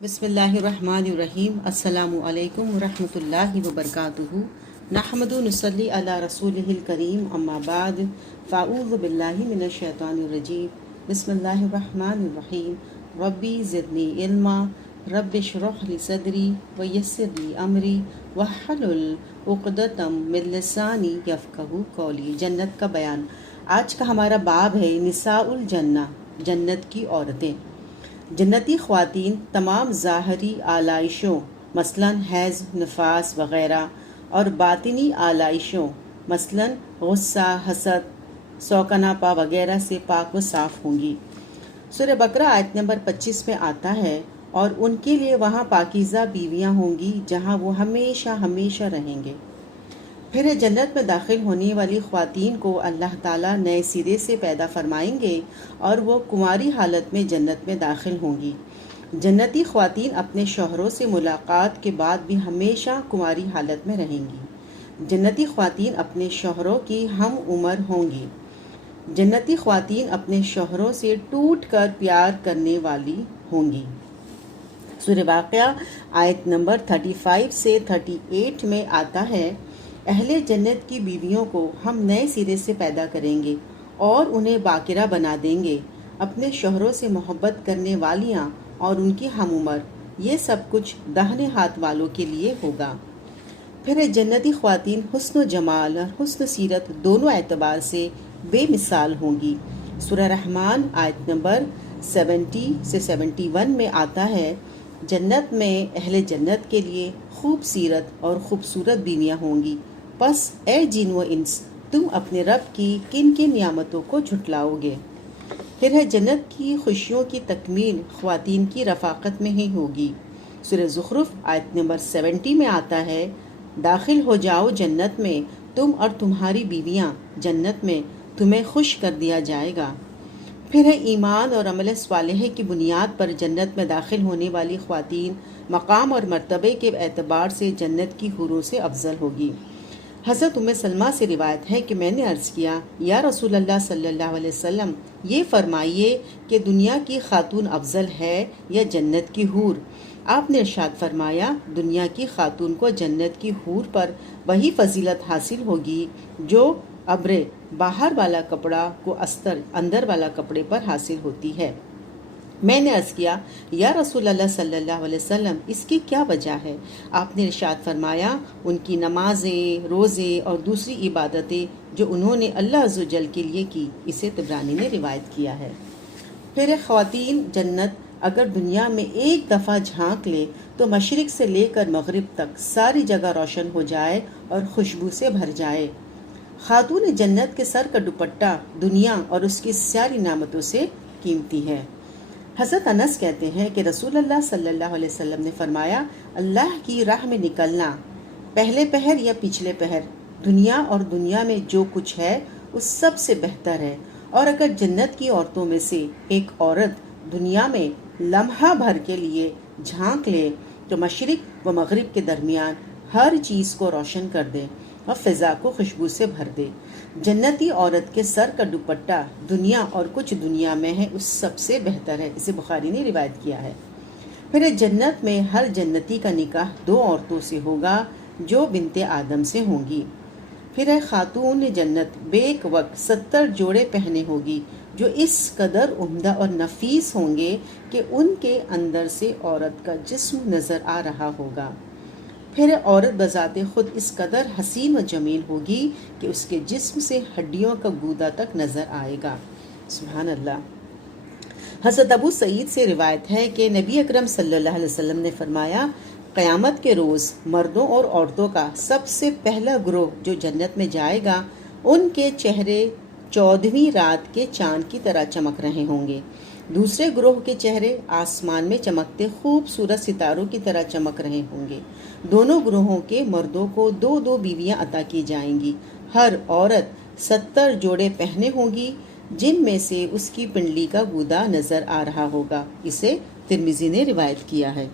بسم اللہ الرحمن الرحیم۔ السلام علیکم ورحمۃ اللہ وبرکاتہ۔ نحمد و نصلی علی رسولہ الکریم، اما بعد، فاعوذ باللہ من الشیطان الرجیم، بسم اللہ الرحمن الرحیم۔ ربی زدنی علما، رب اشرح لی صدری ویسر لی امری واحلل عقدۃ من لسانی یفقہوا قولی۔ جنت کا بیان۔ آج کا ہمارا باب ہے نساء الجنہ، جنت کی عورتیں۔ جنتی خواتین تمام ظاہری آلائشوں مثلاً حیض، نفاس وغیرہ اور باطنی آلائشوں مثلاً غصہ، حسد، سوکناپا وغیرہ سے پاک و صاف ہوں گی۔ سورہ بقرہ آیت نمبر 25 میں آتا ہے، اور ان کے لیے وہاں پاکیزہ بیویاں ہوں گی جہاں وہ ہمیشہ ہمیشہ رہیں گے۔ پھر جنت میں داخل ہونے والی خواتین کو اللہ تعالیٰ نئے سرے سے پیدا فرمائیں گے اور وہ کنواری حالت میں جنت میں داخل ہوں گی۔ جنتی خواتین اپنے شوہروں سے ملاقات کے بعد بھی ہمیشہ کنواری حالت میں رہیں گی۔ جنتی خواتین اپنے شوہروں کی ہم عمر ہوں گی۔ جنتی خواتین اپنے شوہروں سے ٹوٹ کر پیار کرنے والی ہوں گی۔ سورہ واقعہ آیت نمبر 35 سے 38 میں آتا ہے، اہل جنت کی بیویوں کو ہم نئے سرے سے پیدا کریں گے اور انہیں باکرہ بنا دیں گے، اپنے شوہروں سے محبت کرنے والیاں اور ان کی ہم عمر۔ یہ سب کچھ داہنے ہاتھ والوں کے لیے ہوگا۔ پھر جنتی خواتین حسن و جمال اور حسن سیرت دونوں اعتبار سے بے مثال ہوں گی۔ سورہ رحمان آیت نمبر 70 سے 71 میں آتا ہے، جنت میں اہل جنت کے لیے خوب سیرت اور خوبصورت بیویاں ہوں گی۔ پس اے جن و انس، تم اپنے رب کی کن کن نعمتوں کو جھٹلاؤ گے؟ پھر ہے جنت کی خوشیوں کی تکمیل خواتین کی رفاقت میں ہی ہوگی۔ سورہ زخرف آیت نمبر 70 میں آتا ہے، داخل ہو جاؤ جنت میں، تم اور تمہاری بیویاں، جنت میں تمہیں خوش کر دیا جائے گا۔ پھر ہے ایمان اور عمل صالح کی بنیاد پر جنت میں داخل ہونے والی خواتین مقام اور مرتبے کے اعتبار سے جنت کی حوروں سے افضل ہوگی۔ حضرت ام سلمہ سے روایت ہے کہ میں نے عرض کیا، یا رسول اللہ صلی اللہ علیہ وسلم، یہ فرمائیے کہ دنیا کی خاتون افضل ہے یا جنت کی حور؟ آپ نے ارشاد فرمایا، دنیا کی خاتون کو جنت کی حور پر وہی فضیلت حاصل ہوگی جو ابرے باہر والا کپڑا کو استر اندر والا کپڑے پر حاصل ہوتی ہے۔ میں نے عرض کیا، یا رسول اللہ صلی اللہ علیہ وسلم، اس کی کیا وجہ ہے؟ آپ نے ارشاد فرمایا، ان کی نمازیں، روزے اور دوسری عبادتیں جو انہوں نے اللہ عز و جل کے لیے کی۔ اسے طبرانی نے روایت کیا ہے۔ پھر خواتین جنت اگر دنیا میں ایک دفعہ جھانک لے تو مشرق سے لے کر مغرب تک ساری جگہ روشن ہو جائے اور خوشبو سے بھر جائے۔ خاتون جنت کے سر کا دوپٹہ دنیا اور اس کی ساری نعمتوں سے قیمتی ہے۔ حضرت انس کہتے ہیں کہ رسول اللہ صلی اللہ علیہ وسلم نے فرمایا، اللہ کی راہ میں نکلنا پہلے پہر یا پچھلے پہر، دنیا اور دنیا میں جو کچھ ہے اس سب سے بہتر ہے، اور اگر جنت کی عورتوں میں سے ایک عورت دنیا میں لمحہ بھر کے لیے جھانک لے تو مشرق و مغرب کے درمیان ہر چیز کو روشن کر دے اور فضا کو خوشبو سے بھر دے۔ جنتی عورت کے سر کا دوپٹہ دنیا اور کچھ دنیا میں ہے اس سب سے بہتر ہے۔ اسے بخاری نے روایت کیا ہے۔ پھر جنت میں ہر جنتی کا نکاح دو عورتوں سے ہوگا جو بنت آدم سے ہوں گی۔ پھر خاتون جنت بیک وقت 70 جوڑے پہنے ہوگی جو اس قدر عمدہ اور نفیس ہوں گے کہ ان کے اندر سے عورت کا جسم نظر آ رہا ہوگا۔ پھر عورت بذات خود اس قدر حسین و جمیل ہوگی کہ اس کے جسم سے ہڈیوں کا گودا تک نظر آئے گا۔ سبحان اللہ۔ حضرت ابو سعید سے روایت ہے کہ نبی اکرم صلی اللہ علیہ وسلم نے فرمایا، قیامت کے روز مردوں اور عورتوں کا سب سے پہلا گروہ جو جنت میں جائے گا، ان کے چہرے 14ویں رات کے چاند کی طرح چمک رہے ہوں گے۔ دوسرے گروہ کے چہرے آسمان میں چمکتے خوبصورت ستاروں کی طرح چمک رہے ہوں گے۔ دونوں گروہوں کے مردوں کو 2 بیویاں عطا کی جائیں گی۔ ہر عورت 70 جوڑے پہنے ہوں گی جن میں سے اس کی پنڈلی کا گودا نظر آ رہا ہوگا۔ اسے ترمذی نے روایت کیا ہے۔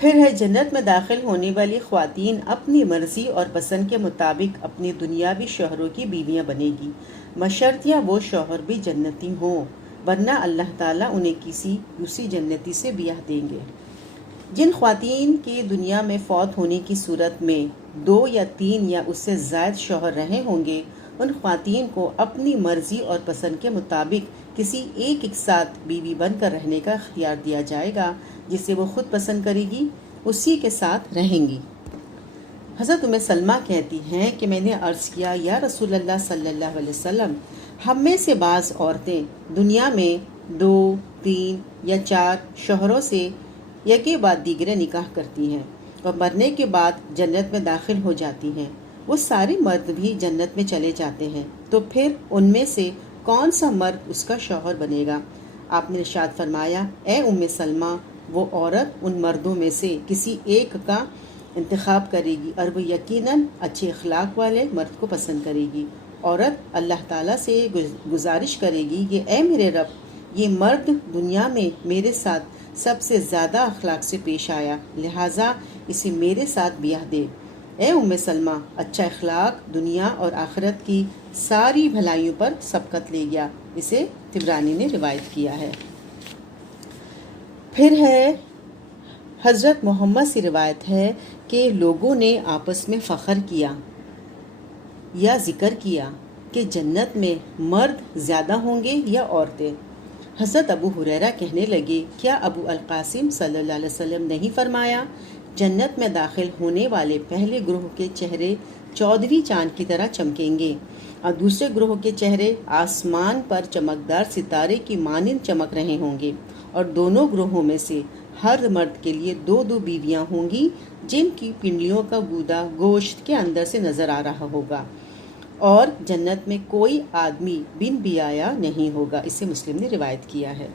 پھر ہے جنت میں داخل ہونے والی خواتین اپنی مرضی اور پسند کے مطابق اپنی دنیاوی شوہروں کی بیویاں بنے گی، بشرطیہ وہ شوہر بھی جنتی ہوں، ورنہ اللہ تعالیٰ انہیں کسی دوسری جنتی سے بیاہ دیں گے۔ جن خواتین کے دنیا میں فوت ہونے کی صورت میں 2 یا 3 یا اس سے زائد شوہر رہے ہوں گے، ان خواتین کو اپنی مرضی اور پسند کے مطابق کسی ایک ساتھ بیوی بن کر رہنے کا اختیار دیا جائے گا، جسے وہ خود پسند کرے گی اسی کے ساتھ رہیں گی۔ حضرت سلمہ کہتی ہیں کہ میں نے عرض کیا، یا رسول اللہ صلی اللہ علیہ وسلم، ہم میں سے بعض عورتیں دنیا میں 2، 3 یا 4 شوہروں سے یکے بعد دیگرے نکاح کرتی ہیں اور مرنے کے بعد جنت میں داخل ہو جاتی ہیں۔ وہ سارے مرد بھی جنت میں چلے جاتے ہیں، تو پھر ان میں سے کون سا مرد اس کا شوہر بنے گا؟ آپ نے ارشاد فرمایا، اے سلمہ، وہ عورت ان مردوں میں سے کسی ایک کا انتخاب کرے گی اور وہ یقیناً اچھے اخلاق والے مرد کو پسند کرے گی۔ عورت اللہ تعالیٰ سے گزارش کرے گی کہ اے میرے رب، یہ مرد دنیا میں میرے ساتھ سب سے زیادہ اخلاق سے پیش آیا، لہٰذا اسے میرے ساتھ بیاہ دے۔ اے سلمہ، اچھا اخلاق دنیا اور آخرت کی ساری بھلائیوں پر سبقت لے گیا۔ اسے طبرانی نے روایت کیا ہے۔ پھر ہے حضرت محمد سے روایت ہے کہ لوگوں نے آپس میں فخر کیا یا ذکر کیا کہ جنت میں مرد زیادہ ہوں گے یا عورتیں۔ حضرت ابو ہریرہ کہنے لگے، کیا ابو القاسم صلی اللہ علیہ وسلم نہیں فرمایا، جنت میں داخل ہونے والے پہلے گروہ کے چہرے 14ویں چاند کی طرح چمکیں گے اور دوسرے گروہ کے چہرے آسمان پر چمکدار ستارے کی مانند چمک رہے ہوں گے، اور دونوں گروہوں میں سے ہر مرد کے لیے 2 بیویاں ہوں گی جن کی پنڈلیوں کا گودا گوشت کے اندر سے نظر آ رہا ہوگا، اور جنت میں کوئی آدمی بن بیایا نہیں ہوگا۔ اسے مسلم نے روایت کیا ہے۔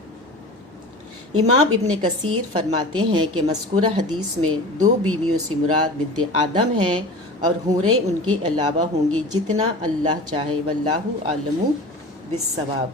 امام ابن کثیر فرماتے ہیں کہ مذکورہ حدیث میں 2 بیویوں سے مراد بنت آدم ہیں، اور حوریں ان کے علاوہ ہوں گی جتنا اللہ چاہے، واللہ اعلم بالصواب۔